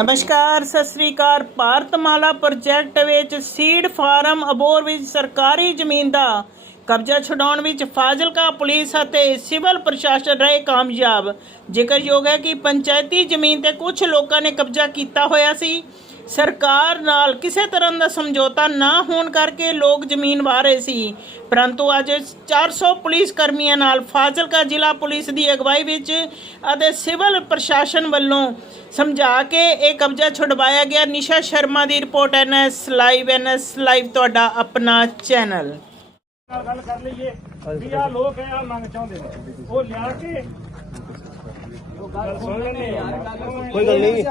ਨਮਸਕਾਰ, ਸਤਿ ਸ੍ਰੀ ਅਕਾਲ। ਭਾਰਤਮਾਲਾ ਪ੍ਰੋਜੈਕਟ ਵਿੱਚ seed farm Abohar ਵਿੱਚ ਸਰਕਾਰੀ ਜ਼ਮੀਨ ਦਾ ਕਬਜ਼ਾ ਛੁਡਾਉਣ ਵਿੱਚ ਫਾਜ਼ਿਲਕਾ ਪੁਲਿਸ ਅਤੇ ਸਿਵਲ ਪ੍ਰਸ਼ਾਸਨ ਰਹੇ ਕਾਮਯਾਬ। ਜ਼ਿਕਰਯੋਗ ਹੈ ਕਿ ਪੰਚਾਇਤੀ ਜ਼ਮੀਨ ਤੇ ਕੁਝ ਲੋਕਾਂ ਨੇ ਕਬਜ਼ਾ ਕੀਤਾ ਹੋਇਆ ਸੀ। ਸਰਕਾਰ ਨਾਲ ਕਿਸੇ ਤਰ੍ਹਾਂ ਦਾ ਸਮਝੌਤਾ ਨਾ ਹੋਣ ਕਰਕੇ ਲੋਕ ਜ਼ਮੀਨ ਵਾਹ ਰਹੇ ਸੀ। ਪਰੰਤੂ ਅੱਜ 400 ਪੁਲਿਸ ਕਰਮੀਆਂ ਨਾਲ ਫਾਜ਼ਿਲਕਾ ਜ਼ਿਲ੍ਹਾ ਪੁਲਿਸ ਦੀ ਅਗਵਾਈ ਵਿੱਚ ਅਤੇ ਸਿਵਲ ਪ੍ਰਸ਼ਾਸਨ ਵੱਲੋਂ ਸਮਝਾ ਕੇ ਇਹ ਕਬਜ਼ਾ ਛੁਡਵਾਇਆ ਗਿਆ। ਨਿਸ਼ਾ ਸ਼ਰਮਾ ਦੀ report NS live NS live ਤੁਹਾਡਾ ਆਪਣਾ ਚੈਨਲ। ਗੱਲ ਕਰ ਲਈਏ। ਵੀ ਆ ਲੋਕ ਆ ਮੰਗ ਚਾਹੁੰਦੇ ਉਹ ਲਿਆ ਕੇ ਕੋਈ ਗੱਲ ਨਹੀਂ।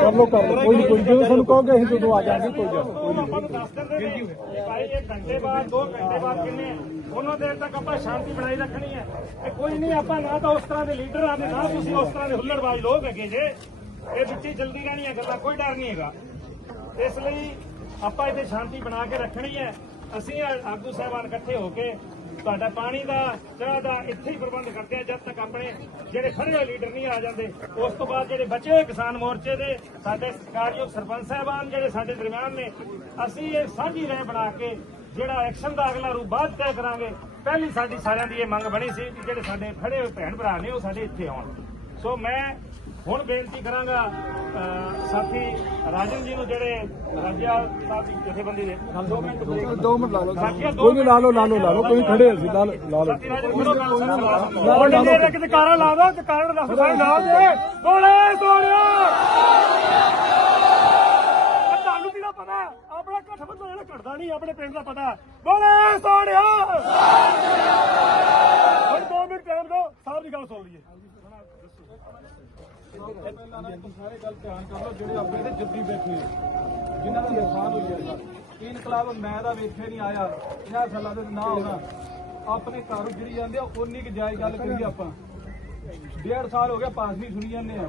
ਕਰ ਲੋ ਕਰ ਲੋ ਕੋਈ ਕੋਈ ਜਦੋਂ ਸਾਨੂੰ ਕਹੋਗੇ, ਅਸੀਂ ਜਦੋਂ ਆ ਜਾਾਂਗੇ ਕੋਈ ਗੱਲ ਉਹ ਘੰਟੇ ਬਾਅਦ 2 ਘੰਟੇ ਬਾਅਦ ਕਿੰਨੇ ਉਹਨਾਂ ਦੇਰ ਤੱਕ ਆਪਾਂ ਸ਼ਾਂਤੀ ਬਣਾਈ ਰੱਖਣੀ ਹੈ। ਤੇ ਕੋਈ ਨਹੀਂ, ਆਪਾਂ ਨਾ ਤਾਂ ਉਸ ਤਰ੍ਹਾਂ ਦੇ ਲੀਡਰ ਆ ਨਾ ਤੁਸੀਂ ਉਸ ਤਰ੍ਹਾਂ ਦੇ ਹੁੱਲੜਬਾਜ਼ ਲੋਕ ਹੈਗੇ ਜੇ। ਇਹ ਵਿੱਚੇ ਜਲਦੀ ਰਹਿਣੀ ਹੈ ਗੱਲਾਂ, ਕੋਈ ਡਰ ਨਹੀਂ ਹੈਗਾ। ਇਸ ਲਈ ਆਪਾਂ ਇੱਥੇ ਸ਼ਾਂਤੀ ਬਣਾ ਕੇ ਰੱਖਣੀ ਹੈ। ਅਸੀਂ ਆਗੂ ਸਾਹਿਬਾਨ ਇਕੱਠੇ ਹੋ ਕੇ ਤੁਹਾਡਾ ਪਾਣੀ ਦਾ, ਚਾਹ ਦਾ ਇੱਥੇ ਹੀ ਪ੍ਰਬੰਧ ਕਰਦੇ ਆ, ਜਦ ਤੱਕ ਆਪਣੇ ਜਿਹੜੇ ਖੜੇ ਹੋਏ ਲੀਡਰ ਨਹੀਂ ਆ ਜਾਂਦੇ। ਉਸ ਤੋਂ ਬਾਅਦ ਜਿਹੜੇ ਬਚੇ ਹੋਏ ਕਿਸਾਨ ਮੋਰਚੇ ਦੇ, ਸਾਡੇ ਸਤਿਕਾਰਯੋਗ ਸਰਪੰਚ ਸਾਹਿਬਾਨ ਜਿਹੜੇ ਸਾਡੇ ਦਰਮਿਆਨ ਨੇ, ਅਸੀਂ ਇਹ ਸਾਂਝੀ ਰਹਿ ਬਣਾ ਕੇ ਜਿਹੜਾ ਐਕਸ਼ਨ ਦਾ ਅਗਲਾ ਰੂਪ ਬਾਅਦ ਤੈਅ ਕਰਾਂਗੇ। ਪਹਿਲੀ ਸਾਡੀ ਸਾਰਿਆਂ ਦੀ ਇਹ ਮੰਗ ਬਣੀ ਸੀ ਕਿ ਜਿਹੜੇ ਸਾਡੇ ਖੜੇ ਹੋਏ ਭੈਣ ਭਰਾ ਨੇ, ਉਹ ਸਾਡੇ ਇੱਥੇ ਆਉਣ। ਸੋ ਮੈਂ ਹੁਣ ਬੇਨਤੀ ਕਰਾਂਗਾ ਸਾਥੀ ਰਾਜਨ ਜੀ ਨੂੰ ਜਿਹੜੇ ਰਾਜਾ ਸਾਹਿਬ ਦੀ ਜਥੇਬੰਦੀ ਦੇ ਦੋ ਮਿੰਟ ਦੋ ਮਿੰਟ ਲਾ ਲਓ ਦੋ ਕੋਈ ਨਹੀਂ ਲਾ ਲਓ ਲਾ ਲਓ ਲਾ ਲਓ। ਕੋਈ ਖੜੇ ਅਸੀਂ ਲਾ ਲਓ ਲਾ ਲਓ। ਉਹ ਜਿਹੜੇ ਇੱਕ ਜਕਾਰਾ ਲਾ ਦੋ ਜਕਾਰਾ ਦਾ ਫਸਾਈ ਲਾ ਦੇ ਬੋਲੇ ਸੋਹਣਿਆ। ਇਹ ਤੁਹਾਨੂੰ ਵੀ ਨਾ ਪਤਾ ਆਪਣਾ ਇਕੱਠ ਬੰਦਾ ਜਿਹੜਾ ਘਟਦਾ ਨਹੀਂ ਆਪਣੇ ਪਿੰਡ ਦਾ ਪਤਾ। ਬੋਲੇ ਸੋਹਣਿਆ। ਹੁਣ ਦੋ ਮਿੰਟ ਟਾਈਮ ਦਿਓ ਸਾਹਿਬ ਦੀ ਗੱਲ ਸੁਣ ਲਈਏ। ਸਾਰੇ ਗੱਲ ਧਿਆਨ ਕਰ ਲਓ ਜਿਹੜੇ ਆਪਣੇ ਤੇ ਜੱਦੀ ਬੈਠੇ ਜਿਨ੍ਹਾਂ ਦਾ ਨੁਕਸਾਨ ਹੋਈ ਹੈ ਇਹ ਇਨਕਲਾਬ ਮੈਂ ਦਾ ਵੇਖੇ ਨਹੀਂ ਆਇਆ 50 ਸਾਲਾਂ ਦੇ ਨਾ ਹੋਣਾ ਆਪਣੇ ਘਰ ਜਿਹੜੀ ਜਾਂਦੇ ਆ ਉਨੀ ਕਿ ਜਾਇਜ਼ ਗੱਲ ਕਰੀਏ ਆਪਾਂ ਡੇਢ ਸਾਲ ਹੋ ਗਿਆ ਪਾਸ ਨਹੀਂ ਸੁਣੀ ਜਾਂਦੇ ਆ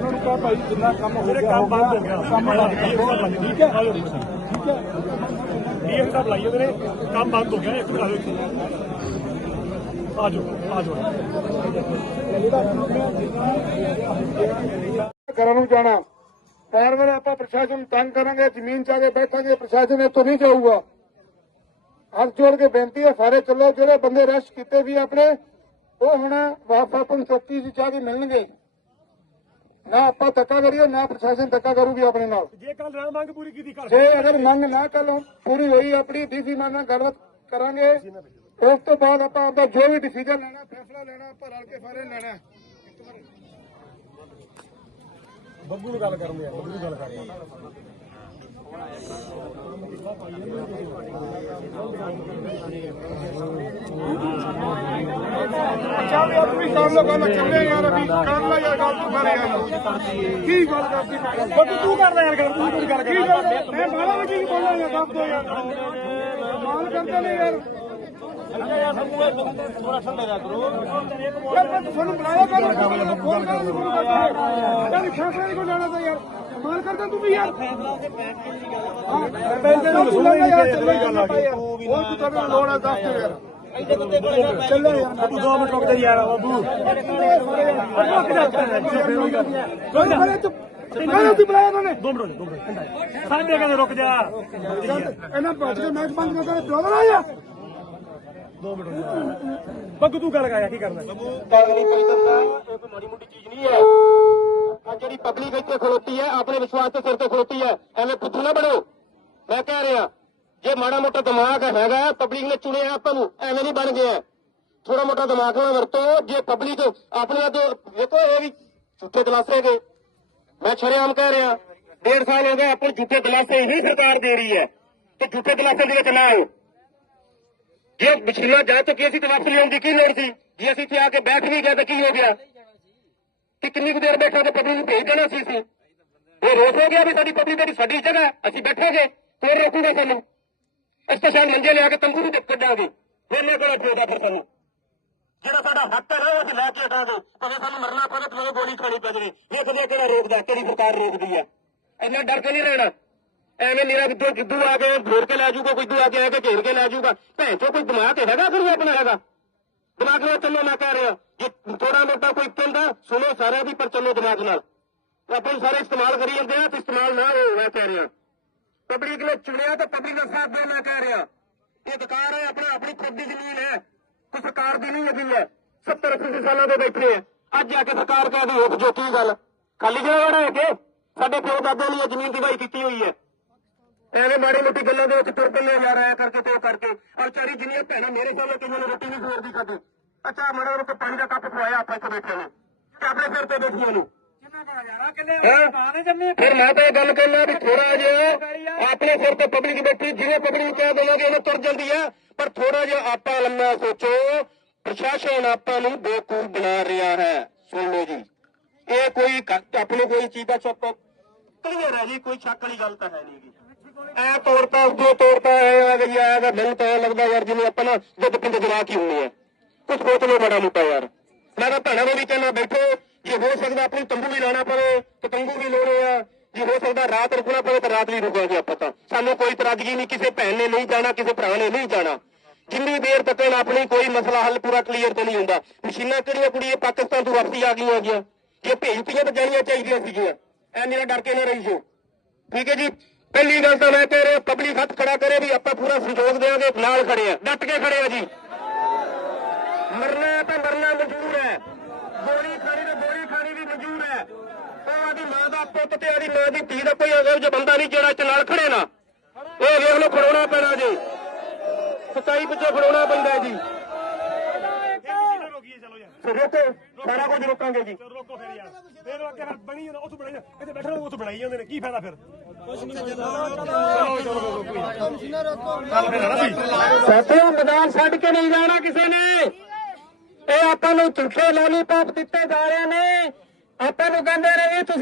ਉਹਨਾਂ ਨੂੰ ਕਹਾ ਭਾਈ ਜਿੰਨਾ ਕੰਮ ਹੋ ਗਿਆ ਕੰਮ ਬੰਦ ਹੋ ਗਿਆ ਕੰਮ ਬੰਦ ਠੀਕ ਹੈ? ਠੀਕ ਹੈ? ਡੀਐਮ ਸਾਹਿਬ ਲਾਈਏ ਮੇਰੇ ਕੰਮ ਬੰਦ ਹੋ ਗਿਆ, ਇੱਕ ਮਿੰਟ ਆਜੋ ਆਜੋ ਆਜੋ ਘਰਾਂ ਨੂੰ ਜਾਣਾ। ਪੈਰ ਵੇਲੇ ਆਪਾਂ ਪ੍ਰਸ਼ਾਸਨ ਤੰਗ ਕਰਾਂਗੇ, ਜ਼ਮੀਨ ਚਾ ਕੇ ਬੈਠਾਂਗੇ, ਪ੍ਰਸ਼ਾਸਨ ਇੱਥੋਂ ਨਹੀਂ ਜਾਊਗਾ। ਹੱਥ ਜੋੜ ਕੇ ਬੇਨਤੀ ਹੈ, ਸਾਰੇ ਚੱਲੋ, ਜਿਹੜੇ ਬੰਦੇ ਰੈਸਟ ਕੀਤੇ ਵੀ ਆਪਣੇ, ਉਹ ਹੁਣ ਵਾਪਸ ਆਪਣ ਚੌਕੀ ਦੀ ਚਾਹ ਕੇ ਮਿਲਣਗੇ। ਨਾ ਆਪਾਂ ਧੱਕਾ ਕਰੀਏ ਨਾ ਪ੍ਰਸ਼ਾਸਨ ਧੱਕਾ ਕਰੂਗੀ ਆਪਣੇ ਨਾਲ। ਜੇ ਕੱਲ ਨਾ ਮੰਗ ਪੂਰੀ ਕੀਤੀ ਕਰ ਜੇ ਅਗਰ ਮੰਗ ਨਾ ਕੱਲ ਪੂਰੀ ਹੋਈ ਆਪਣੀ ਡੀਸੀ ਨਾਲ ਨਾਲ ਗੱਲਬਾਤ ਕਰਾਂਗੇ। ਉਸ ਤੋਂ ਬਾਅਦ ਆਪਾਂ ਆਪਦਾ ਜੋ ਵੀ ਡਿਸੀਜਨ ਲੈਣਾ ਫੈਸਲਾ ਲੈਣਾ ਆਪਾਂ ਰਲ ਕੇ ਸਾਰੇ ਲੈਣਾ। ਬੱਬੂ ਨੂੰ ਗੱਲ ਕਰਨੀ ਆ ਬੱਬੂ ਨੂੰ ਗੱਲ ਕਰਨੀ ਚੱਲ ਯਾਰ ਵੀ ਕਰ ਲੋ ਗੱਲ ਚੱਲੇ ਯਾਰ ਅਭੀ ਕਰ ਲੈ ਯਾਰ ਗੱਲ ਤੂੰ ਕਰ ਯਾਰ ਕੀ ਗੱਲ ਕਰਦੀ ਬੱਬੂ ਤੂੰ ਕਰਦਾ ਯਾਰ ਗੱਲ, ਤੂੰ ਕੋਈ ਗੱਲ ਕੀ ਮੈਂ ਬਾਲਾ ਵਜੇ ਕੀ ਬੋਲਣਾ ਯਾਰ, ਦੱਸ ਦੋ ਯਾਰ। ਮਾਲ ਕਰਦੇ ਨੇ ਯਾਰ। ਥੋੜਾ ਠੰਡਾ ਰਿਹਾ ਕਰੋ ਯਾਰ ਮੈਂ ਤੁਹਾਨੂੰ ਬੁਲਾਇਆ ਕਰ ਫੋਨ ਕਰ ਤੁਹਾਨੂੰ ਕਰਦਾ ਯਾਰ। ਫੈਸਲਾ ਨਹੀਂ ਕੋਈ ਲੈਣਾ ਤਾਂ ਯਾਰ। ਮਾਲ ਕਰਦਾ ਤੂੰ ਵੀ ਯਾਰ। ਹਾਂ। ਪੈਸੇ ਨੂੰ ਸੁਣਦਾ ਯਾਰ ਚੱਲੇ ਯਾਰ ਹੋਰ ਤੂੰ ਤੈਨੂੰ ਲੋੜ ਹੈ ਦੱਸ ਦੇ ਯਾਰ। ਚੱਲੇ ਯਾਰ ਤੂੰ ਦੋ ਮਿੰਟ ਰੁਕ ਜਾ ਯਾਰ ਬੱਬੂ। ਰੁਕ ਜਾ ਕੋਈ ਨਾ। ਤੂੰ ਮੈਂ ਤੂੰ ਬੁਲਾਇਆ ਉਹਨਾਂ ਨੇ। ਦੋ ਮਿੰਟ ਦੋ ਮਿੰਟ। ਸਾਡੇ ਕਹਿੰਦੇ ਰੁਕ ਜਾ। ਇਹਨਾਂ ਭੱਜ ਕੇ ਮੈਚ ਬੰਦ ਕਰਦਾ ਡੋਲਰ ਆਇਆ ਬੱਬੂ ਤੂੰ ਗੱਲ ਕਰਾਇਆ ਕੀ ਕਰਨਾ? ਕਾਗਲੀ ਪਰਿਵਰਤਨ ਇਹ ਕੋਈ ਮਾੜੀ ਮੋਟੀ ਚੀਜ਼ ਨਹੀਂ ਹੈ। ਆ ਜਿਹੜੀ ਪਬਲਿਕ ਇੱਥੇ ਖਲੋਤੀ ਹੈ ਆਪਣੇ ਵਿਸ਼ਵਾਸ ਦੇ ਸਿਰ ਤੇ ਖਲੋਤੀ ਹੈ। ਐਵੇਂ ਪੁੱਠੂ ਨਾ ਬਣੋ। ਮੈਂ ਕਹਿ ਰਿਹਾ, ਜੇ ਮਾੜਾ ਮੋਟਾ ਦਿਮਾਗ ਹੈਗਾ ਪਬਲਿਕ ਨੇ ਚੁਣਿਆ ਆਪਾਂ ਨੂੰ, ਐਵੇਂ ਨਹੀਂ ਬਣ ਗਿਆ। ਥੋੜਾ ਮੋਟਾ ਦਿਮਾਗ ਨਾਲ ਵਰਤੋ, ਜੇ ਪਬਲਿਕ ਆਪਣੇ ਜੋ ਦੇਖੋ ਇਹ ਵੀ ਝੂਠੇ ਦਲਾਸੇ ਗਏ ਮੈਂ ਛਰੇਆਮ ਕਹਿ ਰਿਹਾ, ਡੇਢ ਸਾਲ ਹੋ ਗਏ ਆਪਾਂ ਝੂਠੇ ਦਿਲਾਸੇ ਹੀ ਸਰਕਾਰ ਦੇ ਰਹੀ ਹੈ, ਤੇ ਝੂਠੇ ਦਲਾਸੇ ਦੇ ਵਿੱਚ ਨਾ ਆਓ। ਜੇ ਮਸ਼ੀਨਾਂ ਜਾ ਚੁੱਕੀਆਂ ਸੀ ਤਾਂ ਵਾਪਸ ਲਿਆਉਣ ਦੀ ਕੀ ਲੋੜ ਸੀ? ਜੇ ਅਸੀਂ ਇੱਥੇ ਆ ਕੇ ਬੈਠ ਵੀ ਗਏ ਤਾਂ ਕੀ ਹੋ ਗਿਆ? ਕਿ ਕਿੰਨੀ ਕੁ ਦੇਰ ਬੈਠਾ ਤੇ ਪਬਲਿਕ ਨੂੰ ਭੇਜ ਦੇਣਾ ਸੀ ਸੀ ਇਹ ਰੋਕ ਹੋ ਗਿਆ ਵੀ ਸਾਡੀ ਪਬਲਿਕ ਜਿਹੜੀ ਸਾਡੀ ਜਗ੍ਹਾ ਅਸੀਂ ਬੈਠਾਂਗੇ। ਕੋਈ ਰੋਕੂਗਾ ਸਾਨੂੰ। ਇਸ ਤਾਂ ਸ਼ਾਇਦ ਮੰਜੇ ਲਿਆ ਕੇ ਤੰਬੂ ਵੀ ਕੱਢਾਂਗੇ। ਫਿਰ ਨਾ ਕੋਲ ਚੋਦਾ ਫਿਰ ਸਾਨੂੰ। ਜਿਹੜਾ ਸਾਡਾ ਹੱਕ ਹੈ ਨਾ, ਉਹ ਲੈ ਕੇ ਹਟਾਂਗੇ ਭਾਵੇਂ ਸਾਨੂੰ ਮਰਨਾ ਪਵੇ ਤੇ ਗੋਲੀ ਖਾਣੀ ਪੈ ਜਾਵੇ। ਵੇਖਦੇ ਆ ਕਿਹੜਾ ਰੋਕਦਾ, ਕਿਹੜੀ ਸਰਕਾਰ ਰੋਕਦੀ ਆ? ਇੰਨਾ ਡਰ ਕੇ ਨਹੀਂ ਰਹਿਣਾ। ਐਵੇਂ ਨੀਰਾ ਕਿੱਦੋਂ ਕਿੱਦੂ ਆ ਕੇ ਘੇਰ ਕੇ ਲੈ ਜਾਊਗਾ ਕੋਈ ਦੂ ਆ ਕੇ ਆ ਕੇ ਘੇਰ ਕੇ ਲੈ ਜਾਊਗਾ। ਭੈਣ ਚੋ ਕੋਈ ਦਿਮਾਗ ਹੈਗਾ ਫਿਰ ਆਪਣਾ ਹੈਗਾ ਦਿਮਾਗ ਨਾਲ ਚੱਲੋ ਨਾ ਕਹਿ ਰਿਹਾ। ਜੇ ਥੋੜਾ ਮੋਟਾ ਕੋਈ ਕਹਿੰਦਾ, ਸੁਣੋ ਸਾਰਿਆਂ ਦੀ, ਪਰ ਚੱਲੋ ਦਿਮਾਗ ਨਾਲ। ਆਪਾਂ ਸਾਰੇ ਇਸਤੇਮਾਲ ਕਰੀ ਜਾਂਦੇ ਆ, ਤੇ ਇਸਤੇਮਾਲ ਨਾ ਹੋਵੇ ਮੈਂ ਕਹਿ ਰਿਹਾ। ਪਬਲਿਕ ਨੇ ਚੁਣਿਆ ਤਾਂ ਪਬਲਿਕ ਦਾ ਸਾਥ ਦਿਓ ਮੈਂ ਕਹਿ ਰਿਹਾ। ਇਹ ਅਧਿਕਾਰ ਹੈ, ਆਪਣਾ ਆਪਣੀ ਖੁਦ ਦੀ ਜ਼ਮੀਨ ਹੈ। ਕੋਈ ਸਰਕਾਰ ਦੀ ਨਹੀਂ ਹੈਗੀ ਹੈ। 70 80 ਸਾਲਾਂ ਦੇ ਬੈਠੇ ਅੱਜ ਆ ਕੇ ਸਰਕਾਰ ਕਹਿੰਦੀ ਉਹ ਜੋ ਕੀ ਗੱਲ। ਖਾਲੀ ਜਗ੍ਹਾ ਵੜਾ ਹੈ ਕਿ? ਸਾਡੇ ਪਿਓ ਦਾਦਿਆਂ ਨੇ ਇਹ ਜ਼ਮੀਨ ਦੀ ਵਾਈ ਕੀਤੀ ਹੋਈ ਹੈ। ਐਵੇਂ ਮਾੜੀ ਮੋਟੀ ਗੱਲਾਂ ਦੇ ਵਿੱਚ ਤੁਰ ਪਈਆਂ ਲੈ ਰਾਇਆ ਕਰਕੇ ਤੇ ਕਰਕੇ। ਔਰ ਚਾਰੀ ਜਿੰਨੀਆਂ ਭੈਣਾਂ ਮੇਰੇ ਸਾਹਮਣੇ ਕਈਆਂ ਨੂੰ ਰੋਟੀ ਨਹੀਂ ਖੋਰ ਦੀ ਖਾਦੀ ਅੱਛਾ, ਮਾੜਾ ਮੋਟਾ ਪਾਣੀ ਦਾ ਕੱਪ ਖਵਾਇਆ, ਆਪਾਂ ਇੱਥੇ ਬੈਠੇ ਨੇ। ਤੇ ਆਪਣੇ ਸਿਰ ਤੇ ਬੈਠੀਆਂ ਨੂੰ। ਫਿਰ ਮੈਂ ਤਾਂ ਇਹ ਗੱਲ ਕਹਿਣਾ ਵੀ ਥੋੜਾ ਜਿਹਾ ਆਪਣੇ ਸਿਰ ਤੇ ਪਬਲਿਕ ਬੈਠੀ ਜਿਵੇਂ ਪਬਲਿਕ ਨੂੰ ਕਹਿ ਦੇਵਾਂਗੇ ਉਹਨੇ ਤੁਰ ਜਾਂਦੀ ਹੈ ਪਰ ਥੋੜਾ ਜਿਹਾ ਆਪਾਂ ਲੰਮਾ ਸੋਚੋ ਪ੍ਰਸ਼ਾਸਨ ਆਪਾਂ ਨੂੰ ਬੇਵਕੂਫ ਬਣਾ ਰਿਹਾ ਹੈ। ਸੁਣ ਲਓ ਜੀ। ਇਹ ਕੋਈ ਆਪਣੇ ਕੋਈ ਚੀਜ਼ ਦਾ ਸ਼ੱਕ ਕਲੀਅਰ ਹੈ ਜੀ ਕੋਈ ਸ਼ੱਕ ਵਾਲੀ ਗੱਲ ਤਾਂ ਹੈ ਨਹੀਂ ਗੀ ਐ ਤੋੜਤਾ ਉਦੋਂ ਤੋੜਤਾ ਐ ਆ ਗਈ ਆ ਗਿਆ ਮੈਨੂੰ ਤਾਂ ਲੱਗਦਾ ਯਾਰ ਜਿਵੇਂ ਆਪਾਂ ਨਾ ਦੁੱਧ ਪਿੰਡ ਜਲਾ ਕੀ ਹੁੰਦੇ ਆ। ਕੁਝ ਸੋਚ ਲਓ ਬੜਾ ਮੋਟਾ ਯਾਰ। ਮੈਂ ਤਾਂ ਭੈਣਾਂ ਨੂੰ ਵੀ ਕਹਿਣਾ ਬੈਠੋ। ਜੇ ਹੋ ਸਕਦਾ ਆਪਣੀ ਤੰਬੂ ਵੀ ਲਾਣਾ ਪਵੇ, ਤਾਂ ਤੰਬੂ ਵੀ ਲਾਉਣੇ ਆ। ਜੇ ਹੋ ਸਕਦਾ ਰਾਤ ਰੁਕਣਾ ਪਵੇ, ਤਾਂ ਰਾਤ ਵੀ ਰੁਕਾਂਗੇ ਆਪਾਂ ਤਾਂ। ਸਾਨੂੰ ਕੋਈ ਤਰਾਜ਼ਗੀ ਨਹੀਂ, ਕਿਸੇ ਭੈਣ ਨੇ ਨਹੀਂ ਜਾਣਾ, ਕਿਸੇ ਭਰਾ ਨੇ ਨਹੀਂ ਜਾਣਾ। ਜਿੰਨੀ ਦੇਰ ਤੱਕ ਆਪਣੀ ਕੋਈ ਮਸਲਾ ਹੱਲ ਪੂਰਾ ਕਲੀਅਰ ਤੇ ਨਹੀਂ ਹੁੰਦਾ। ਮਸ਼ੀਨਾਂ ਕਿਹੜੀਆਂ ਕੁੜੀਆਂ ਪਾਕਿਸਤਾਨ ਤੋਂ ਵਾਪਸੀ ਆ ਗਈਆਂ ਹੈਗੀਆਂ? ਜੇ ਭੇਜਤੀਆਂ ਤਾਂ ਜਾਣੀਆਂ ਚਾਹੀਦੀਆਂ ਸੀਗੀਆਂ। ਐ ਮੇਰਾ ਡਰ ਕੇ ਨਾ ਰਹੀ ਜੋ ਠੀਕ ਹੈ ਜੀ? ਪਹਿਲੀ ਗੱਲ ਤਾਂ ਮੈਂ ਕਹਿ ਰਿਹਾ ਪਬਲਿਕ ਹੱਥ ਖੜਾ ਕਰੇ ਵੀ ਆਪਾਂ ਪੂਰਾ ਸਹਿਯੋਗ ਦੇਵਾਂਗੇ ਨਾਲ ਖੜੇ ਆ। ਡਟ ਕੇ ਖੜੇ ਆ ਜੀ। ਮਰਨਾ ਹੈ ਤਾਂ ਮਰਨਾ ਮਨਜ਼ੂਰ ਹੈ। ਗੋਲੀ ਖਾਣੀ ਤਾਂ ਗੋਲੀ ਖਾਣੀ ਵੀ ਮਨਜ਼ੂਰ ਹੈ ਉਹ ਆਦੀ ਮਾਂ ਦਾ ਪੁੱਤ ਤੇ ਆਦੀ ਮਾਂ ਦੀ ਧੀ ਦਾ ਕੋਈ ਅਗਰ ਜੇ ਬੰਦਾ ਨਹੀਂ ਜਿਹੜਾ ਇੱਥੇ ਨਾਲ ਖੜੇ ਨਾ। ਉਹ ਵੇਖ ਲਓ ਖੜੋਣਾ ਪੈਣਾ ਜੀ। ਸੱਚਾਈ ਪਿੱਛੇ ਖੜੋਣਾ ਪੈਂਦਾ ਜੀ। ਕਿਸੇ ਨੂੰ ਰੋਕੀਏ ਚਲੋ ਯਾਰ ਫਿਰ ਰੋਕੋ ਸਾਰਾ ਕੁਝ ਰੋਕਾਂਗੇ ਜੀ। ਚਲੋ ਰੋਕੋ ਫਿਰ ਯਾਰ। ਫਿਰ ਰੋਕ ਕੇ ਫਿਰ ਬਣੀ ਜਾਂਦਾ ਉੱਥੋਂ ਬਣਾਈ ਜਾਂਦੇ ਇੱਥੇ ਬੈਠੇ ਰਹੋ ਉੱਥੋਂ ਬਣਾਈ ਜਾਂਦੇ ਨੇ। ਕੀ ਫਾਇਦਾ ਫਿਰ? ਕੁਝ ਨਹੀਂ ਚਲੋ ਚਲੋ ਰੋਕੋ ਚੱਲ ਫਿਰ ਹਨਾ ਵੀ ਸਾਥੀਓ ਮੈਦਾਨ ਛੱਡ ਕੇ ਨਹੀਂ ਜਾਣਾ ਕਿਸੇ ਨੇ। ਇਹ ਆਪਾਂ ਨੂੰ ਝੂਠੇ ਲੋਲੀਪੌਪ ਦਿੱਤੇ ਜਾ ਰਹੇ ਨੇ। ਆਪਾਂ ਨੂੰ ਕਹਿੰਦੇ ਨੇ ਵੀ ਤੁਸੀਂ